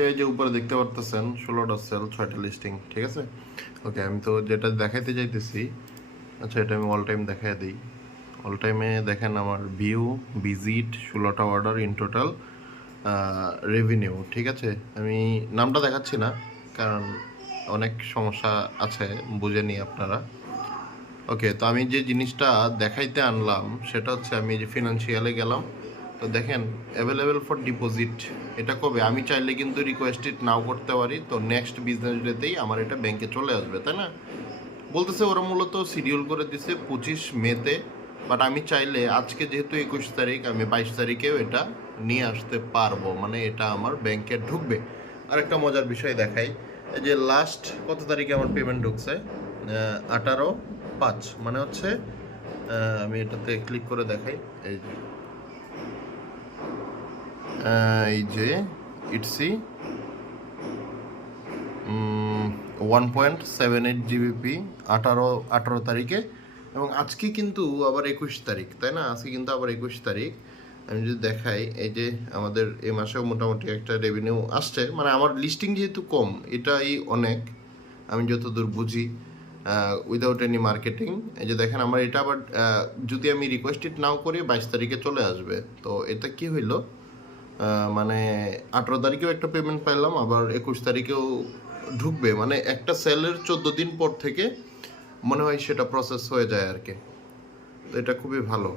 এই যে উপরে দেখতে পারতেছেন 16টা সেল 6টা লিস্টিং, ঠিক আছে। ওকে, আমি তো যেটা দেখাইতে চাইতেছি, আচ্ছা এটা আমি অল টাইম দেখাই দিই। অল টাইমে দেখেন আমার ভিউ, ভিজিট, 16টা অর্ডার, ইন টোটাল রেভিনিউ, ঠিক আছে। আমি নামটা দেখাচ্ছি না কারণ অনেক সমস্যা আছে, বুঝে নিই আপনারা। ওকে, তো আমি যে জিনিসটা দেখাইতে আনলাম সেটা হচ্ছে আমি যে ফিনান্সিয়ালে গেলাম, তো দেখেন অ্যাভেলেবেল ফর ডিপোজিট, এটা কবে আমি চাইলে কিন্তু রিকোয়েস্টেড নাও করতে পারি, তো নেক্সট বিজনেস ডেতেই আমার এটা ব্যাংকে চলে আসবে, তাই না। বলতেছে ওরা মূলত শিডিউল করে দিছে 25 মেতে, বাট আমি চাইলে আজকে যেহেতু 21 তারিখ, আমি 22 তারিখেও এটা নিয়ে আসতে পারবো, মানে এটা আমার ব্যাংকে ঢুকবে। আর একটা মজার বিষয় দেখাই, এই যে লাস্ট কত তারিখে আমার পেমেন্ট ঢুকছে, 18/5, মানে হচ্ছে আমি এটাতে ক্লিক করে দেখাই, এই যে ইটসি 1.78 জিবিপি 18 তারিখে, এবং আজকে কিন্তু আবার 21 তারিখ, তাই না, আজকে কিন্তু আবার 21 তারিখ। আমি যদি দেখাই, এই যে আমাদের এই মাসেও মোটামুটি একটা রেভিনিউ আসছে, মানে আমার লিস্টিং যেহেতু কম, এটাই অনেক, আমি যতদূর বুঝি, উইদাউট এনি মার্কেটিং। এই যে দেখেন আমার এটা আবার যদি আমি রিকোয়েস্টেড নাও করি 22 তারিখে চলে আসবে। তো এটা কি হইলো, মানে 18 তারিখেও একটা পেমেন্ট পাইলাম, আবার 21 তারিখেও ঢুকবে, মানে একটা সেলের 14 দিন পর থেকে মনে হয় সেটা প্রসেস হয়ে যায় আর কি। তো এটা খুবই ভালো।